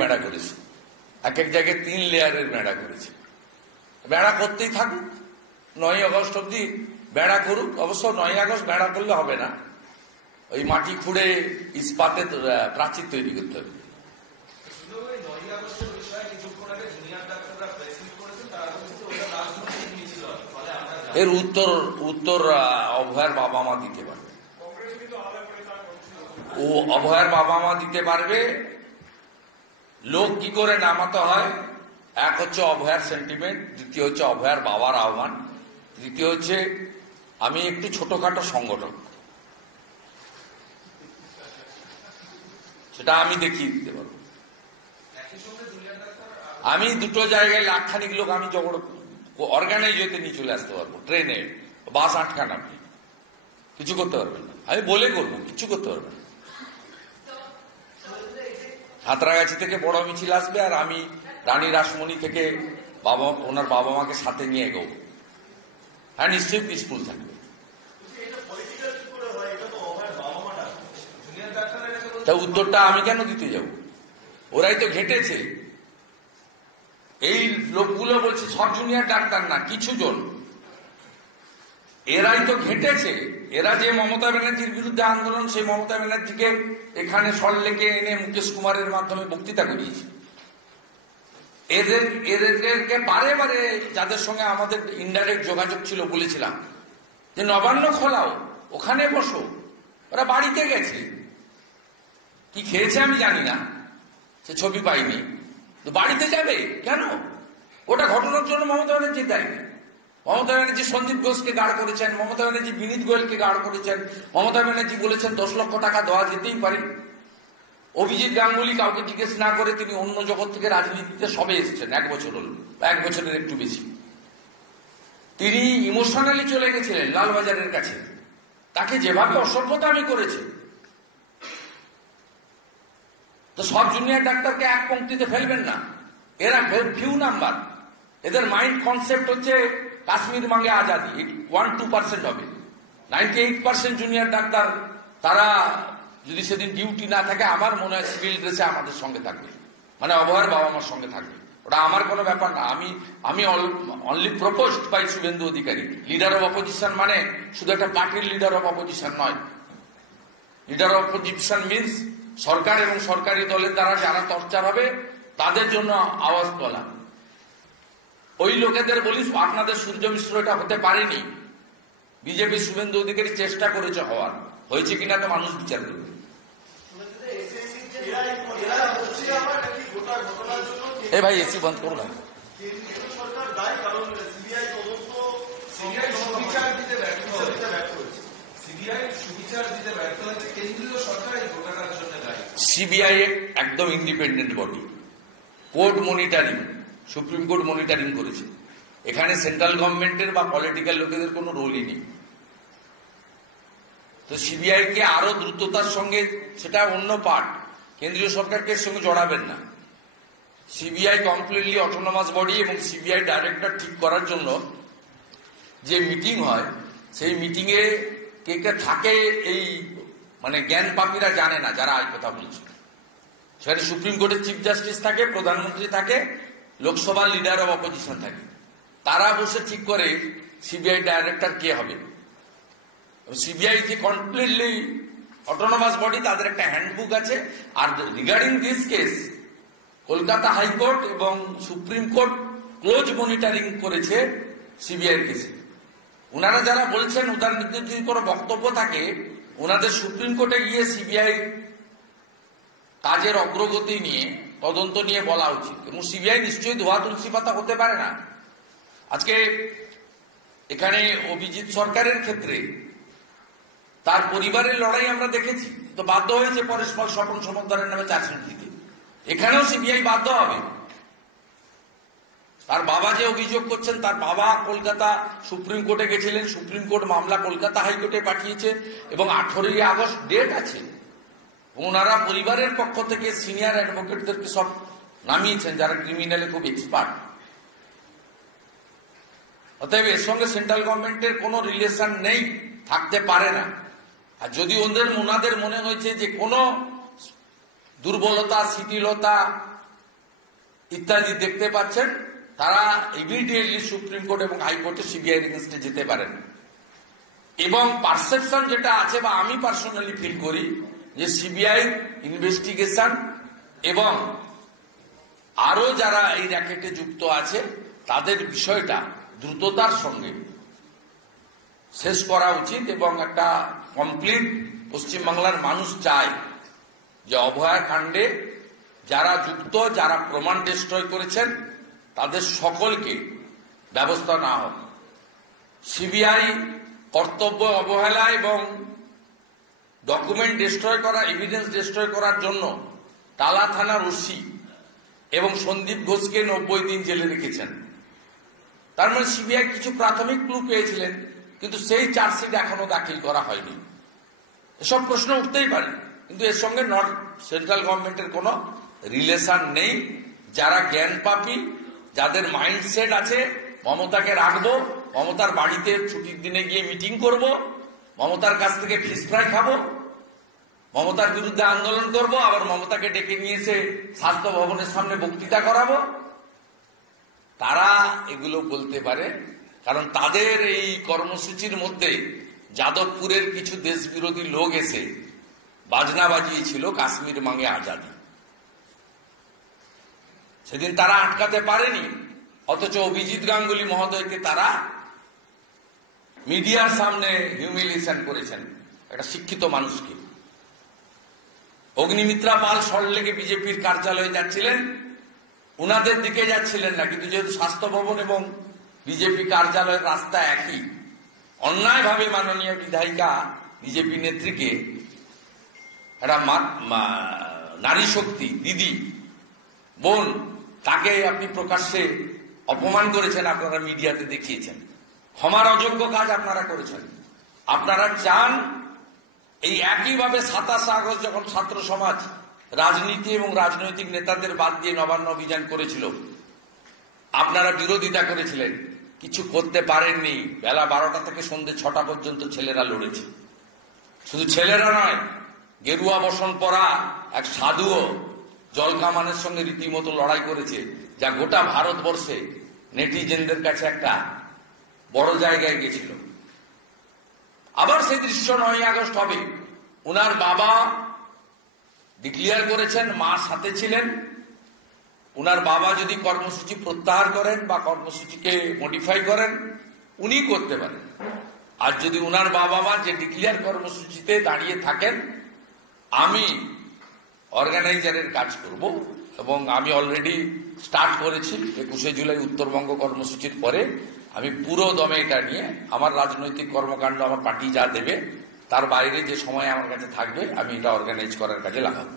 বেড়া করেছে, এক এক জায়গায় 3 লেয়ারের বেড়া করেছে। বেড়া করতেই থাকুক, 9ই আগস্ট অব্দি বেড়া করুক। অবশ্য 9ই আগস্ট বেড়া করলে হবে না, ওই মাটি খুঁড়ে ইস্পাতের প্রাচীর তৈরি করতে হবে। এর উত্তর অভয়ের বাবা মা দিতে পারবে, ও অভয়ের বাবা মা দিতে পারবে। লোক কি করে নামাতে হয়, এক হচ্ছে অভয়ার সেন্টিমেন্ট, দ্বিতীয় হচ্ছে অভয়ার বাবার আহ্বান, তৃতীয় হচ্ছে আমি একটু ছোটখাটো সংগঠন, সেটা আমি দেখিয়ে দিতে পারবো। আমি দুটো জায়গায় লাখখানিক লোক আমি জগড় অর্গানাইজ হতে নিয়ে চলে আসতে পারবো, ট্রেনে বাস আটকান, আপনি কিছু করতে পারবেন না। আমি বলে করবো, কিছু করতে পারবেন না। সাঁতরাগাছি থেকে বড় মিছিল আসবে, আর আমি রানী রাসমণি থেকে ওনার বাবা মাকে সাথে নিয়ে এগোবো। হ্যাঁ, নিশ্চয়ই পিসফুল থাকবে। তা উত্তরটা আমি কেন দিতে যাব? ওরাই তো ঘেটেছে। এই লোকগুলো বলছে সব জুনিয়র ডাক্তার না, কিছু জন, এরাই তো ঘেটেছে। এরা যে মমতা ব্যানার্জির বিরুদ্ধে আন্দোলন, সেই মমতা ব্যানার্জিকে এখানে সল্লেকে এনে মুকেশ কুমারের মাধ্যমে বক্তৃতা করিয়েছে। এদেরকে বারে বারে, যাদের সঙ্গে আমাদের ইনডাইরেক্ট যোগাযোগ ছিল, বলেছিলাম যে নবান্ন খোলাও, ওখানে বসো। ওরা বাড়িতে গেছে, কি খেয়েছে আমি জানি না, সে ছবি পাইনি। তো বাড়িতে যাবে কেন? ওটা ঘটনার জন্য মমতা ব্যানার্জি দায়ী। মমতা ব্যানার্জি সন্দীপ ঘোষকে গাড় করেছেন, মমতা ব্যানার্জি বিনীত গোয়েলকে গাড় করেছেন, মমতা ব্যানার্জি বলেছেন 10 লক্ষ টাকা দেওয়া যেতেই পারে। অভিজিৎ গাঙ্গুলি কাউকে জিজ্ঞেস না করে তিনি অন্য জগৎ থেকে রাজনীতিতে সবে এসেছেন, 1 বছর হল, 1 বছরের একটু বেশি। তিনি ইমোশনালি চলে গেছিলেন লালবাজারের কাছে, তাকে যেভাবে অসভ্যতামি করেছে। তো সব জুনিয়র ডাক্তারকে এক পংক্তিতে ফেলবেন না, এরা ফিউ নাম্বার। এদের মাইন্ড কনসেপ্ট হচ্ছে কাশ্মীর মাঙ্গে আজাদি, 1-2% হবে। 98% জুনিয়র ডাক্তার, তারা যদি সেদিন ডিউটি না থাকে, আমার মনে হয় সিভিল ড্রেসে আমাদের সঙ্গে থাকবে, মানে অভয়ের বাবা মার সঙ্গে থাকবে। ওটা আমার কোনো ব্যাপার না। আমি only proposed by Suvendu Adhikari. Leader of opposition মানে শুধু একটা পার্টির লিডার অফ অপোজিশন নয়। লিডার অফ অপোজিশন মিনস সরকার এবং সরকারি দলের দ্বারা যারা টর্চার হবে তাদের জন্য আওয়াজ তোলা। ওই লোকেদের বলিস, আপনাদের সূর্য মিশ্র এটা হতে পারেনি। বিজেপি শুভেন্দু অধিকারী চেষ্টা করেছে হওয়ার, হয়েছে কিনা তো মানুষ বিচার করবে। এ ভাই এসি বন্ধ করো না। সিবিআই একদম independent body, court monitoring, supreme court monitoring করেছে। এখানে সেন্ট্রাল গভর্নমেন্টের বা পলিটিক্যাল লোকেদের কোনো রোলই নেই। তো সিবিআই কে আরো দ্রুততার সঙ্গে, সেটা অন্য পার্ট, কেন্দ্রীয় সরকারকে সঙ্গে জড়াবেন না। সিবিআই কমপ্লিটলি অটোনমাস বডি, এবং সিবিআই ডাইরেক্টর ঠিক করার জন্য যে মিটিং হয়, সেই মিটিং এ কে কে থাকে এই মানে জ্ঞান পাপীরা জানে না, যারা এই কথা বলছে। সেখানে সুপ্রিম কোর্টের চিফ জাস্টিস থাকে, প্রধানমন্ত্রী থাকে, লোকসভার লিডার অব অপোজিশন থাকে। তারা বসে ঠিক করে সিবিআই ডাইরেক্টর কে হবে। সিবিআই যে কমপ্লিটলি অটোনমাস বডি, তাদের একটা হ্যান্ডবুক আছে। আর regarding this case, Kolkata high court এবং সুপ্রিম কোর্ট ক্লোজ মনিটরিং করেছে সিবিআই কেসে। ওনারা যারা বলছেন, ওনার বিরুদ্ধে যদি কোনো বক্তব্য থাকে, ওনাদের সুপ্রিম কোর্টে গিয়ে সিবিআই কাজের অগ্রগতি নিয়ে, তদন্ত নিয়ে বলা উচিত। এবং সিবিআই নিশ্চয়ই ধোয়া তুলসী পাতা হতে পারে না। আজকে এখানে অভিজিৎ সরকারের ক্ষেত্রে তার পরিবারের লড়াই আমরা দেখেছি, তো বাধ্য হয়েছে পরে স্বপন সমদ্দারের নামে চার্জশিট দিতে। এখানেও সিবিআই বাধ্য হবে। তার বাবা যে অভিযোগ করছেন, তার বাবা কলকাতা সুপ্রিম কোর্টে গেছিলেন, সুপ্রিম কোর্ট মামলা কলকাতা হাইকোর্টে পাঠিয়েছে, এবং 18ই আগস্ট ডেট আছে। ওনারা পরিবারের পক্ষ থেকে সিনিয়র অ্যাডভোকেটদেরকে সব নামিয়েছেন, যারা ক্রিমিনালে খুব এক্সপার্ট। অতএব এর সঙ্গে সেন্ট্রাল গভর্নমেন্টের কোনো রিলেশন নেই, থাকতে পারে না। আর যদি ওনাদের মনে হয়েছে যে কোনো দুর্বলতা, শিথিলতা ইত্যাদি দেখতে পাচ্ছেন, তারা ইমিডিয়েটলি সুপ্রিম কোর্ট এবং হাইকোর্টে সিবিআই এগেইনস্টে যেতে পারেন। এবং পারসেপশন যেটা আছে, বা আমি পার্সোনালি ফিল করি, যে সিবিআই ইনভেস্টিগেশন এবং আরো যারা এই র্যাকেটে যুক্ত আছে তাদের বিষয়টা দ্রুততার সঙ্গে শেষ করা উচিত। এবং একটা কমপ্লিট পশ্চিমবাংলার মানুষ চায় যে অভয়া কাণ্ডে যারা যুক্ত, যারা প্রমাণ ডিস্ট্রয় করেছেন, তাদের সকলকে ব্যবস্থা না হোক। সিবিআই কর্তব্য অবহেলা এবং ডকুমেন্ট ডিস্ট্রয় করা, এভিডেন্স ডিস্ট্রয় করার জন্য টালা থানার ওসি এবং সন্দীপ ঘোষকে 90 দিন জেলে রেখেছেন। তার মানে সিবিআই কিছু প্রাথমিক ক্লু পেয়েছিলেন, কিন্তু সেই চার্জশিট এখনো দাখিল করা হয়নি। এসব প্রশ্ন উঠতেই পারে, কিন্তু এর সঙ্গে সেন্ট্রাল গভর্নমেন্টের কোনো রিলেশন নেই। যারা জ্ঞান পাপী, যাদের মাইন্ডসেট আছে মমতাকে রাখবো, মমতার বাড়িতে ছুটির দিনে গিয়ে মিটিং করব, মমতার কাছ থেকে ফিশ ফ্রাই খাবো, মমতার বিরুদ্ধে আন্দোলন করব, আবার মমতাকে ডেকে নিয়ে এসে স্বাস্থ্য ভবনের সামনে বক্তৃতা করাবো, তারা এগুলো বলতে পারে। কারণ তাদের এই কর্মসূচির মধ্যে যাদবপুরের কিছু দেশ বিরোধী লোক এসে বাজনা বাজিয়েছিল কাশ্মীর মাঙ্গে আজাদি। সেদিন তারা আটকাতে পারেনি, অথচ অভিজিৎ গাঙ্গুলি মহোদয়কে তারা মিডিয়ার সামনে হিউমিলিয়েশন করেছেন, একটা শিক্ষিত মানুষকে। অগ্নিমিত্রা পাল সল্টলেকে বিজেপির কার্যালয়ে যাচ্ছিলেন, উনাদের দিকে যাচ্ছিলেন না, কিন্তু যেহেতু স্বাস্থ্য ভবন এবং বিজেপি কার্যালয়ের রাস্তা একই, অন্যায়ভাবে মাননীয় বিধায়িকা বিজেপি নেত্রীকে একটা নারী শক্তি দিদি বোন, তাকে আপনি প্রকাশ্যে অপমান করেছেন, আপনারা মিডিয়াতে দেখিয়েছেন। ক্ষমার অযোগ্য কাজ আপনারা করেছেন। আপনারা চান এই একইভাবে 27 আগস্ট যখন ছাত্র সমাজ রাজনীতি এবং রাজনৈতিক নেতাদের বাদ দিয়ে নবান্ন অভিযান করেছিল, আপনারা বিরোধিতা করেছিলেন, কিছু করতে পারেননি। বেলা 12টা থেকে সন্ধ্যে 6টা পর্যন্ত ছেলেরা লড়েছে। শুধু ছেলেরা নয়, গেরুয়া বসন পরা এক সাধুও জলকামানের সঙ্গে রীতিমতো লড়াই করেছে, যা গোটা ভারতবর্ষে নেটিজেনদের কাছে একটা বড় জায়গায় গেছিল। আবার সেই দৃশ্য 9 আগস্ট হবে। উনার বাবা ডিক্লেয়ার করেছেন, মা সাথে ছিলেন। উনার বাবা যদি কর্মসূচি প্রত্যাহার করেন বা কর্মসূচিকে মডিফাই করেন, উনি করতে পারেন। আর যদি উনার বাবা মা যে ডিক্লেয়ার কর্মসূচিতে দাঁড়িয়ে থাকেন, আমি অর্গানাইজারের কাজ করব। এবং আমি অলরেডি স্টার্ট করেছি 21শে জুলাই উত্তরবঙ্গ কর্মসূচির পরে আমি পুরো দমে এটা নিয়ে আমার রাজনৈতিক কর্মকাণ্ড আমার পার্টি যা দেবে তার বাইরে যে সময় আমার কাছে থাকবে আমি এটা অর্গানাইজ করার কাজে লাগাবো।